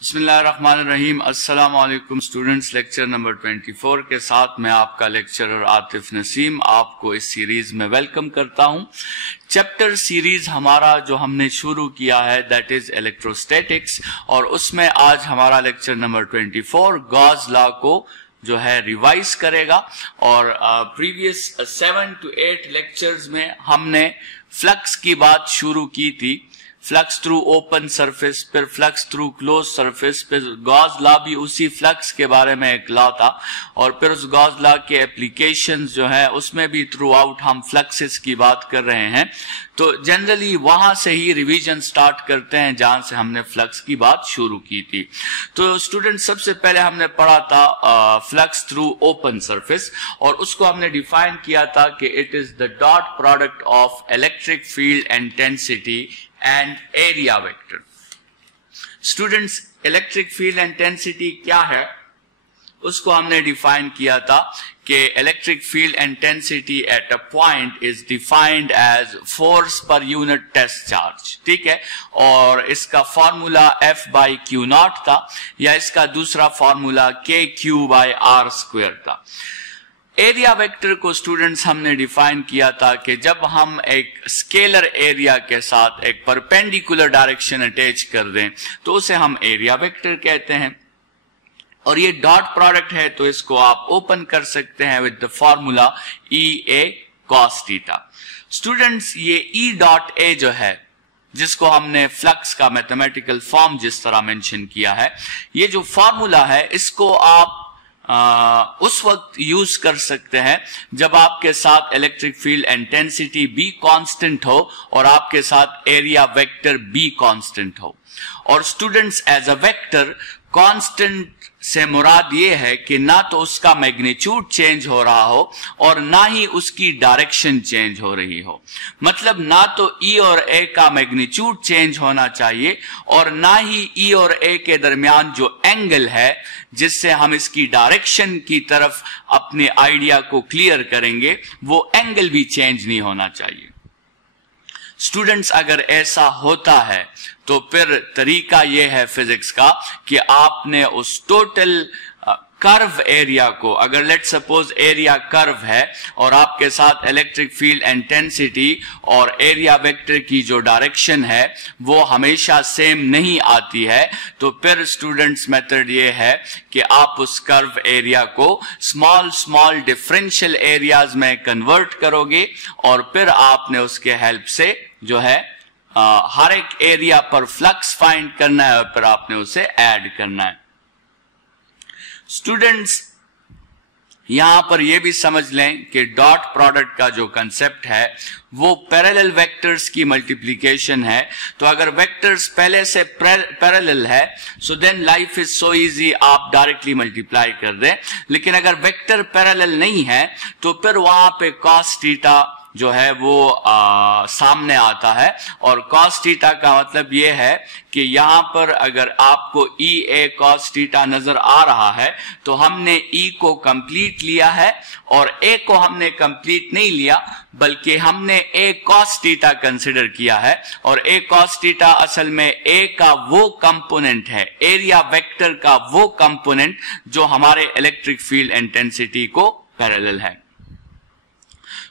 बिस्मिल्लाहिर्रहमानिर्रहीम। अस्सलाम वालेकुम स्टूडेंट्स। लेक्चर नंबर 24 के साथ मैं आपका लेक्चरर आतिफ नसीम आपको इस सीरीज में वेलकम करता हूं। चैप्टर सीरीज हमारा जो हमने शुरू किया है दैट इज इलेक्ट्रोस्टैटिक्स, और उसमें आज हमारा लेक्चर नंबर 24 गॉस लॉ को जो है रिवाइज करेगा। और प्रीवियस 7 to 8 लेक्चर्स में हमने फ्लक्स की बात शुरू की थी, फ्लक्स थ्रू ओपन सरफेस, फिर फ्लक्स थ्रू क्लोज सरफेस, फिर गॉस लॉ भी उसी फ्लक्स के बारे में एक लॉ था, और फिर उस गॉस लॉ के एप्लीकेशंस जो है उसमें भी थ्रू आउट हम फ्लक्सेस की बात कर रहे हैं। तो जनरली वहां से ही रिवीजन स्टार्ट करते हैं जहां से हमने फ्लक्स की बात शुरू की थी। तो स्टूडेंट सबसे पहले हमने पढ़ा था फ्लक्स थ्रू ओपन सरफेस, और उसको हमने डिफाइन किया था कि it is the dot product of electric field intensity and area vector. Students, electric field intensity क्या है उसको हमने डिफाइन किया था कि electric field intensity at a point is defined as force per unit test charge, ठीक है। और इसका फॉर्मूला F/Q0 था, या इसका दूसरा फॉर्मूला KQ/R² था। एरिया वेक्टर को स्टूडेंट्स हमने डिफाइन किया था कि जब हम एक स्केलर एरिया के साथ एक परपेंडिकुलर डायरेक्शन अटैच कर दें तो उसे हम एरिया वेक्टर कहते हैं। और ये डॉट प्रोडक्ट है तो इसको आप ओपन कर सकते हैं with the formula EA cos theta. Students, ये E.A जो है, जिसको हमने फ्लक्स का मैथमेटिकल फॉर्म जिस तरह मेंशन किया है, ये जो फॉर्मूला है इसको आप उस वक्त यूज कर सकते हैं जब आपके साथ electric field intensity B constant हो और आपके साथ एरिया वेक्टर B कांस्टेंट हो। और students, as a vector constant से मुराद ये है कि ना तो उसका मैग्नीट्यूड चेंज हो रहा हो और ना ही उसकी डायरेक्शन चेंज हो रही हो। मतलब ना तो E और A का मैग्नीट्यूड चेंज होना चाहिए और ना ही E और A के दरमियान जो एंगल है जिससे हम इसकी डायरेक्शन की तरफ अपने आइडिया को क्लियर करेंगे वो एंगल भी चेंज नहीं होना चाहिए। स्टूडेंट्स, अगर ऐसा होता है तो फिर तरीका यह है फिजिक्स का कि आपने उस टोटल कर्व एरिया को, अगर लेट सपोज एरिया कर्व है और आपके साथ इलेक्ट्रिक फील्ड इंटेंसिटी और एरिया वेक्टर की जो डायरेक्शन है वो हमेशा सेम नहीं आती है, तो फिर स्टूडेंट्स मेथड ये है कि आप उस कर्व एरिया को स्मॉल स्मॉल डिफरेंशियल एरियाज में कन्वर्ट करोगे और फिर आपने उसके हेल्प से जो है हर एक एरिया पर फ्लक्स फाइंड करना है और फिर आपने उसे ऐड करना है। स्टूडेंट्स, यहां पर यह भी समझ लें कि डॉट प्रोडक्ट का जो कंसेप्ट है वो पैरेलल वेक्टर्स की मल्टीप्लिकेशन है। तो अगर वेक्टर्स पहले से पैरेलल है so then life is so easy, आप डायरेक्टली मल्टीप्लाई कर दें। लेकिन अगर वेक्टर पैरेलल नहीं है तो फिर वहां पे cos थीटा जो है वो सामने आता है, और cos थीटा का मतलब ये है कि यहां पर अगर आपको EA cos थीटा नजर आ रहा है तो हमने E को कंप्लीट लिया है, और A को हमने कंप्लीट नहीं लिया बल्कि हमने A cos थीटा कंसिडर किया है। और A cos थीटा असल में A का वो कंपोनेंट है, एरिया वेक्टर का वो कंपोनेंट जो हमारे इलेक्ट्रिक फील्ड इंटेंसिटी को पैरेलल है।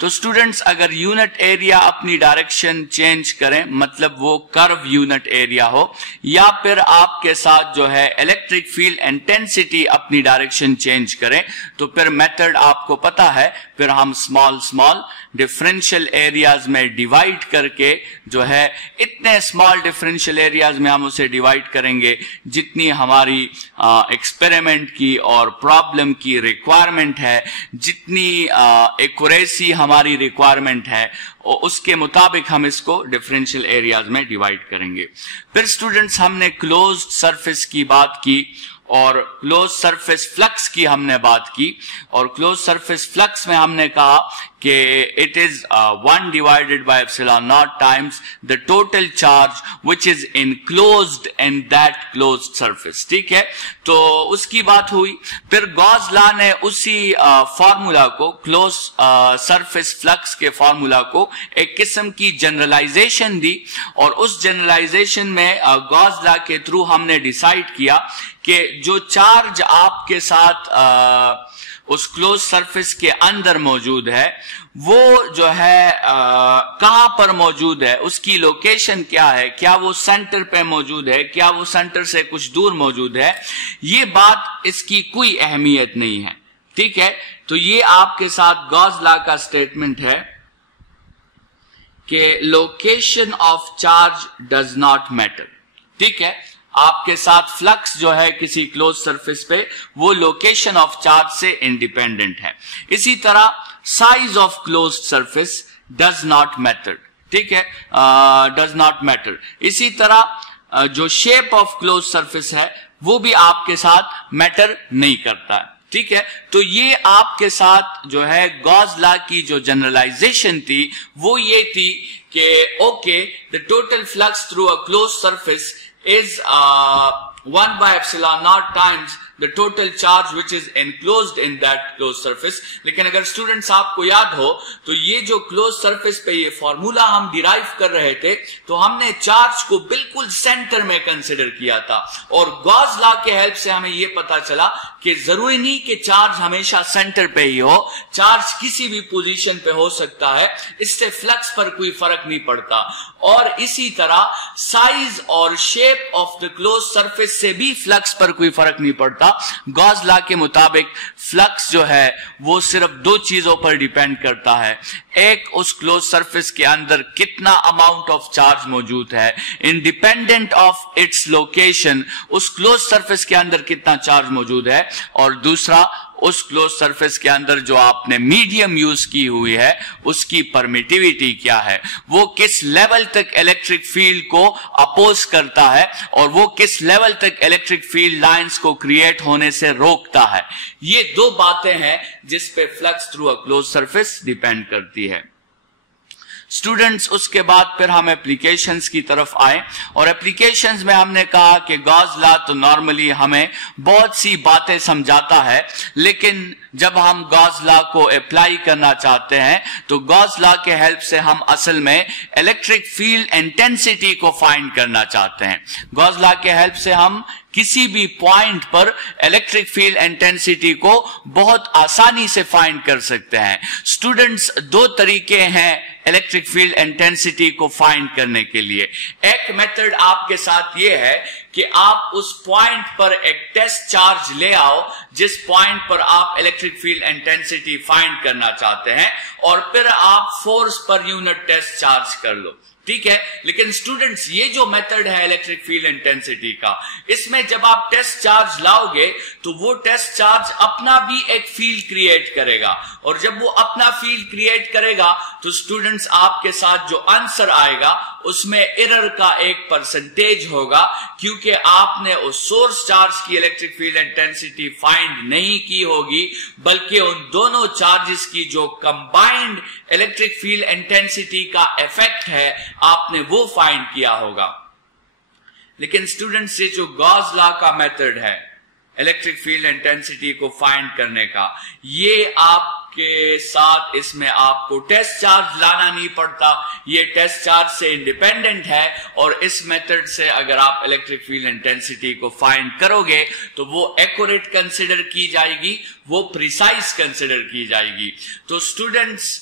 तो स्टूडेंट्स, अगर यूनिट एरिया अपनी डायरेक्शन चेंज करें, मतलब वो कर्व यूनिट एरिया हो, या फिर आपके साथ जो है इलेक्ट्रिक फील्ड इंटेंसिटी अपनी डायरेक्शन चेंज करें, तो फिर मेथड आपको पता है, फिर हम स्मॉल स्मॉल डिफरेंशियल एरियाज में डिवाइड करके जो है इतने स्मॉल डिफरेंशियल एरियाज में हम उसे डिवाइड करेंगे जितनी हमारी एक्सपेरिमेंट की और प्रॉब्लम की रिक्वायरमेंट है, जितनी एक्यूरेसी हमारी रिक्वायरमेंट है, और उसके मुताबिक हम इसको डिफरेंशियल एरियाज में डिवाइड करेंगे। फिर स्टूडेंट्स, हमने क्लोज्ड सरफेस की बात की और क्लोज सरफेस फ्लक्स की हमने बात की, और क्लोज सरफेस फ्लक्स में हमने कहा कि it is 1 divided by epsilon naught times the total charge which is enclosed in that closed surface. ठीक है, तो उसकी बात हुई. फिर गॉस लॉ ने उसी फॉर्मूला को, क्लोज सरफेस फ्लक्स के फॉर्मूला को एक किस्म की जनरलाइजेशन दी, और उस जनरलाइजेशन में गॉस लॉ के थ्रू हमने डिसाइड किया कि जो चार्ज आपके साथ उस क्लोज सरफेस के अंदर मौजूद है वो जो है कहां पर मौजूद है, उसकी लोकेशन क्या है, क्या वो सेंटर पे मौजूद है, क्या वो सेंटर से कुछ दूर मौजूद है, ये बात इसकी कोई अहमियत नहीं है. ठीक है, तो ये आपके साथ गॉस लॉ का स्टेटमेंट है कि location of charge does not matter. ठीक है, आपके साथ फ्लक्स जो है किसी क्लोज सरफेस पे वो लोकेशन ऑफ चार्ज से इंडिपेंडेंट है. इसी तरह size of close surface does not matter. ठीक है, डज नॉट मैटर. इसी तरह जो शेप ऑफ क्लोज सरफेस है वो भी आपके साथ मैटर नहीं करता है. ठीक है, तो ये आपके साथ जो है गॉस लॉ की जो जनरलाइजेशन थी वो ये थी कि okay, the total flux through a close surface is 1 by epsilon naught times the total charge which is enclosed in that closed surface. लेकिन अगर स्टूडेंट्स आपको याद हो तो ये जो क्लोज सरफेस पे ये फॉर्मूला हम डिराइव कर रहे थे तो हमने चार्ज को बिल्कुल सेंटर में कंसिडर किया था, और गॉस लॉ के हेल्प से हमें ये पता चला कि जरूरी नहीं कि चार्ज हमेशा सेंटर पे ही हो, चार्ज किसी भी पोजीशन पे हो सकता है, इससे फ्लक्स पर कोई फर्क नहीं पड़ता. और इसी तरह साइज और shape of the close surface से भी फ्लक्स पर कोई फर्क नहीं पड़ता. गॉस लॉ के मुताबिक फ्लक्स जो है वो सिर्फ दो चीजों पर डिपेंड करता है. एक, उस क्लोज सरफेस के अंदर कितना अमाउंट ऑफ चार्ज मौजूद है, इंडिपेंडेंट ऑफ इट्स लोकेशन, उस क्लोज सरफेस के अंदर कितना चार्ज मौजूद है, और दूसरा, उस क्लोज सरफेस के अंदर जो आपने मीडियम यूज की हुई है उसकी परमिटिविटी क्या है, वो किस लेवल तक इलेक्ट्रिक फील्ड को अपोज करता है और वो किस लेवल तक इलेक्ट्रिक फील्ड लाइंस को क्रिएट होने से रोकता है. ये दो बातें हैं जिस पे flux through a close surface depend करती है. स्टूडेंट्स, उसके बाद फिर हम एप्लीकेशंस की तरफ आए, और एप्लीकेशंस में हमने कहा कि गॉस लॉ तो नॉर्मली हमें बहुत सी बातें समझाता है, लेकिन जब हम गॉस लॉ को अप्लाई करना चाहते हैं तो गॉस लॉ के हेल्प से हम असल में इलेक्ट्रिक फील्ड इंटेंसिटी को फाइंड करना चाहते हैं. गॉस लॉ के हेल्प से हम किसी भी पॉइंट पर इलेक्ट्रिक फील्ड इंटेंसिटी को बहुत आसानी से फाइंड कर सकते हैं. स्टूडेंट्स, दो तरीके हैं इलेक्ट्रिक फील्ड इंटेंसिटी को फाइंड करने के लिए. एक मेथड आपके साथ ये है कि आप उस पॉइंट पर एक टेस्ट चार्ज ले आओ जिस पॉइंट पर आप इलेक्ट्रिक फील्ड इंटेंसिटी फाइंड करना चाहते हैं, और फिर आप force per unit test charge कर लो. ठीक है, लेकिन स्टूडेंट्स, ये जो मेथड है इलेक्ट्रिक फील्ड इंटेंसिटी का, इसमें जब आप टेस्ट चार्ज लाओगे तो वो टेस्ट चार्ज अपना भी एक फील्ड क्रिएट करेगा, और जब वो अपना फील्ड क्रिएट करेगा तो स्टूडेंट्स आपके साथ जो आंसर आएगा उसमें एरर का एक परसेंटेज होगा, क्योंकि आपने उस सोर्स चार्ज की इलेक्ट्रिक फील्ड इंटेंसिटी फाइंड नहीं की होगी, बल्कि उन दोनों चार्जेस की जो कंबाइंड इलेक्ट्रिक फील्ड इंटेंसिटी का इफेक्ट है आपने वो फाइंड किया होगा. लेकिन स्टूडेंट्स, ये जो गॉस लॉ का मेथड है इलेक्ट्रिक फील्ड इंटेंसिटी को फाइंड करने का, ये आपके साथ इसमें आपको टेस्ट चार्ज लाना नहीं पड़ता, ये टेस्ट चार्ज से इंडिपेंडेंट है, और इस मेथड से अगर आप इलेक्ट्रिक फील्ड इंटेंसिटी को फाइंड करोगे तो वो एक्यूरेट कंसिडर की जाएगी, वो प्रिसाइज कंसिडर की जाएगी. तो स्टूडेंट्स,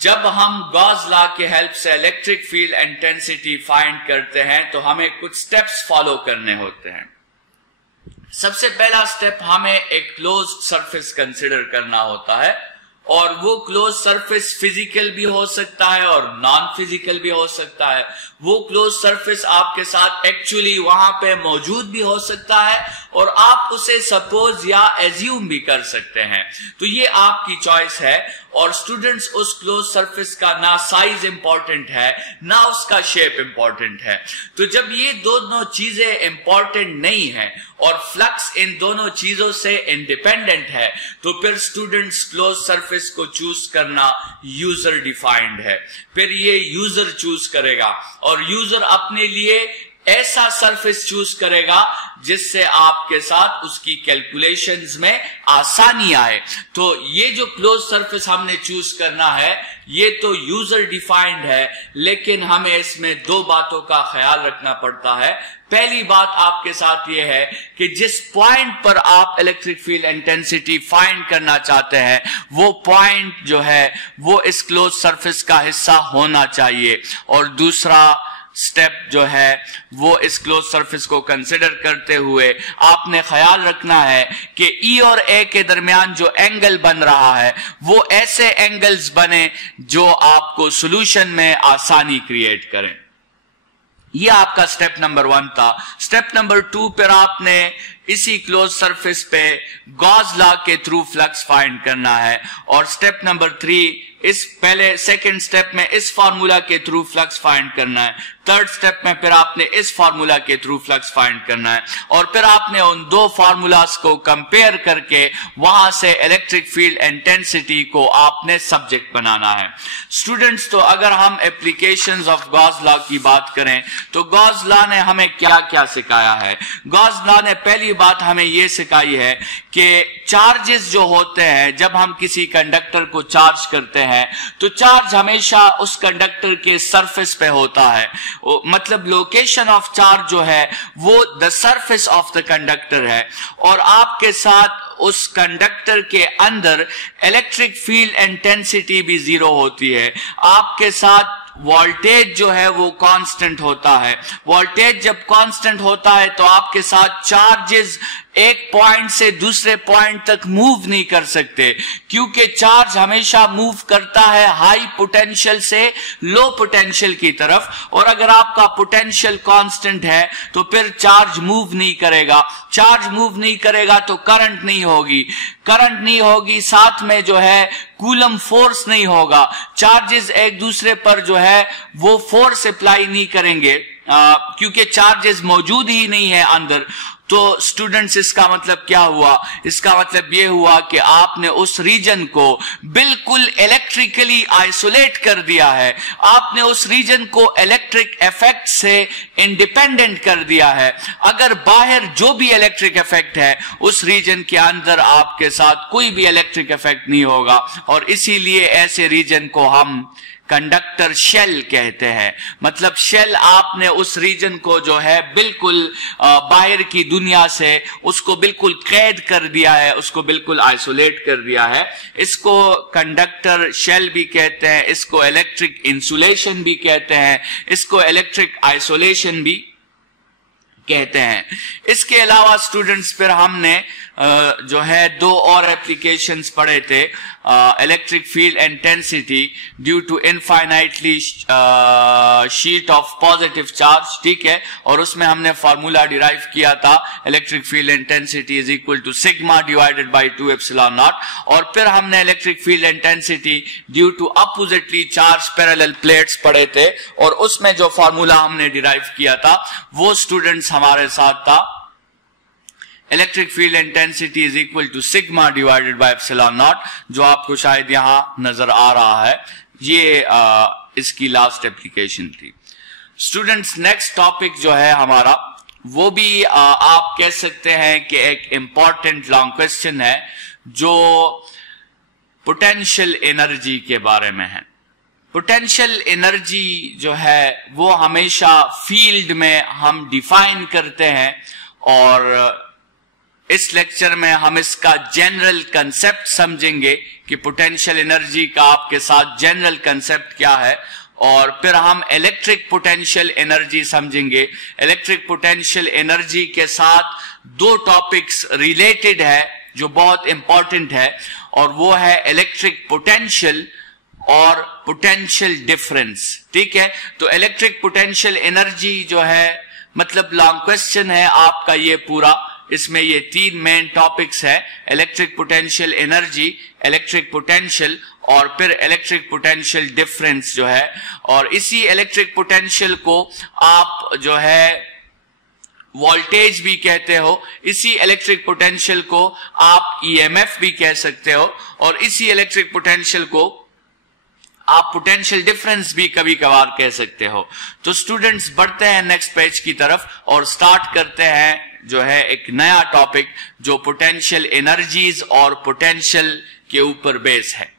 जब हम गॉस लॉ के हेल्प से इलेक्ट्रिक फील्ड इंटेंसिटी फाइंड करते हैं तो हमें कुछ स्टेप्स फॉलो करने होते हैं. सबसे पहला स्टेप, हमें एक क्लोज सरफेस कंसिडर करना होता है, और वो क्लोज सरफेस फिजिकल भी हो सकता है और नॉन फिजिकल भी हो सकता है. वो क्लोज सरफेस आपके साथ एक्चुअली वहां पे मौजूद भी हो सकता है, और आप उसे सपोज या एज्यूम भी कर सकते हैं. तो ये आपकी चॉइस है. और स्टूडेंट्स, उस क्लोज सरफेस का ना साइज इंपॉर्टेंट है ना उसका शेप इंपॉर्टेंट है. तो जब ये दोनों चीजें इंपॉर्टेंट नहीं है और फ्लक्स इन दोनों चीजों से इंडिपेंडेंट है, तो फिर स्टूडेंट्स क्लोज सरफेस सरफेस को चूज करना यूजर डिफाइंड है। फिर ये यूजर चूज करेगा और यूजर अपने लिए ऐसा सरफेस चूज करेगा जिससे आपके साथ उसकी कैलकुलेशंस में आसानी आए। तो ये जो क्लोज सरफेस हमने चूज करना है ये तो यूजर डिफाइंड है, लेकिन हमें इसमें दो बातों का ख्याल रखना पड़ता है। पहली बात आपके साथ ये है कि जिस पॉइंट पर आप इलेक्ट्रिक फील्ड इंटेंसिटी फाइंड करना चाहते हैं वो पॉइंट जो है वो इस क्लोज सरफेस का हिस्सा होना चाहिए। और दूसरा स्टेप जो है वो इस क्लोज सरफेस को कंसिडर करते हुए आपने ख्याल रखना है कि ई और ए के दरमियान जो एंगल बन रहा है वो ऐसे एंगल्स बने जो आपको सॉल्यूशन में आसानी क्रिएट करें। ये आपका स्टेप नंबर 1 था। स्टेप नंबर 2 पर आपने इसी क्लोज सरफेस पे गॉस लॉ के थ्रू फ्लक्स फाइंड करना है। और स्टेप नंबर 3 इस पहले सेकंड स्टेप में इस फार्मूला के थ्रू फ्लक्स फाइंड करना है। थर्ड स्टेप में फिर आपने इस फार्मूला के थ्रू फ्लक्स फाइंड करना है और फिर आपने उन दो फार्मूलास को कंपेयर करके वहां से इलेक्ट्रिक फील्ड इंटेंसिटी को आपने सब्जेक्ट बनाना है। स्टूडेंट्स, तो अगर हम एप्लीकेशंस ऑफ गॉस लॉ की बात करें तो गॉस लॉ ने हमें क्या क्या सिखाया है। गॉस लॉ ने पहली बात हमें यह सिखाई है कि चार्जेस जो होते हैं, जब हम किसी कंडक्टर को चार्ज करते हैं तो चार्ज हमेशा उस कंडक्टर के सरफेस पे होता है। मतलब लोकेशन ऑफ चार्ज जो है वो the surface of the conductor है और आपके साथ उस कंडक्टर के अंदर इलेक्ट्रिक फील्ड इंटेंसिटी भी 0 होती है। आपके साथ वोल्टेज जो है वो कांस्टेंट होता है। वोल्टेज जब कांस्टेंट होता है तो आपके साथ चार्जेस एक पॉइंट से दूसरे पॉइंट तक मूव नहीं कर सकते, क्योंकि चार्ज हमेशा मूव करता है हाई पोटेंशियल से लो पोटेंशियल की तरफ। और अगर आपका पोटेंशियल कांस्टेंट है तो फिर चार्ज मूव नहीं करेगा। चार्ज मूव नहीं करेगा तो करंट नहीं होगी, करंट नहीं होगी, साथ में जो है कूलम फोर्स नहीं होगा। चार्जेस एक दूसरे पर जो है वो फोर्स अप्लाई नहीं करेंगे क्योंकि चार्जेस मौजूद ही नहीं है अंदर। तो स्टूडेंट्स, इसका मतलब क्या हुआ? इसका मतलब ये हुआ कि आपने उस रीजन को बिल्कुल इलेक्ट्रिकली आइसोलेट कर दिया है। आपने उस रीजन को इलेक्ट्रिक इफेक्ट से इंडिपेंडेंट कर दिया है। अगर बाहर जो भी इलेक्ट्रिक इफेक्ट है उस रीजन के अंदर आपके साथ कोई भी इलेक्ट्रिक इफेक्ट नहीं होगा और इसीलिए ऐसे रीजन को हम कंडक्टर शेल कहते हैं। मतलब शेल, आपने उस रीजन को जो है बिल्कुल बाहर की दुनिया से उसको बिल्कुल कैद कर दिया है, उसको बिल्कुल आइसोलेट कर दिया है। इसको कंडक्टर शेल भी कहते हैं, इसको इलेक्ट्रिक इंसुलेशन भी कहते हैं, इसको इलेक्ट्रिक आइसोलेशन भी कहते हैं। इसके अलावा स्टूडेंट्स, फिर हमने जो है दो और एप्लीकेशंस पढ़े थे। Electric field intensity due to infinitely sheet of positive charge, ठीक है, और उसमें हमने फार्मूला डिराइव किया था electric field intensity is equal to sigma divided by 2 epsilon naught. और फिर हमने electric field intensity due to oppositely charge parallel plates पढ़े थे और उसमें जो फार्मूला हमने डिराइव किया था वो स्टूडेंट्स हमारे साथ था electric field intensity is equal to sigma divided by epsilon naught, जो आपको शायद यहां नजर आ रहा है। ये इसकी लास्ट एप्लीकेशन थी। स्टूडेंट्स, नेक्स्ट टॉपिक जो है हमारा वो भी आप कह सकते हैं कि एक इंपॉर्टेंट लॉन्ग क्वेश्चन है जो पोटेंशियल एनर्जी के बारे में है। पोटेंशियल एनर्जी जो है वो हमेशा फील्ड में हम डिफाइन करते हैं और इस लेक्चर में हम इसका जनरल कंसेप्ट समझेंगे कि पोटेंशियल एनर्जी का आपके साथ जनरल कंसेप्ट क्या है। और फिर हम इलेक्ट्रिक पोटेंशियल एनर्जी समझेंगे। इलेक्ट्रिक पोटेंशियल एनर्जी के साथ दो टॉपिक्स रिलेटेड है जो बहुत इंपॉर्टेंट है और वो है इलेक्ट्रिक पोटेंशियल और पोटेंशियल डिफरेंस, ठीक है। तो इलेक्ट्रिक पोटेंशियल एनर्जी जो है मतलब लॉन्ग क्वेश्चन है आपका ये पूरा। इसमें ये तीन मेन टॉपिक्स है, electric potential energy, electric potential और फिर इलेक्ट्रिक पोटेंशियल डिफरेंस जो है। और इसी इलेक्ट्रिक पोटेंशियल को आप जो है वोल्टेज भी कहते हो, इसी इलेक्ट्रिक पोटेंशियल को आप ईएमएफ भी कह सकते हो, और इसी इलेक्ट्रिक पोटेंशियल को आप पोटेंशियल डिफरेंस भी कभी कभार कह सकते हो। तो स्टूडेंट्स बढ़ते हैं नेक्स्ट पेज की तरफ और स्टार्ट करते हैं जो है एक नया टॉपिक जो पोटेंशियल एनर्जीज और पोटेंशियल के ऊपर बेस है।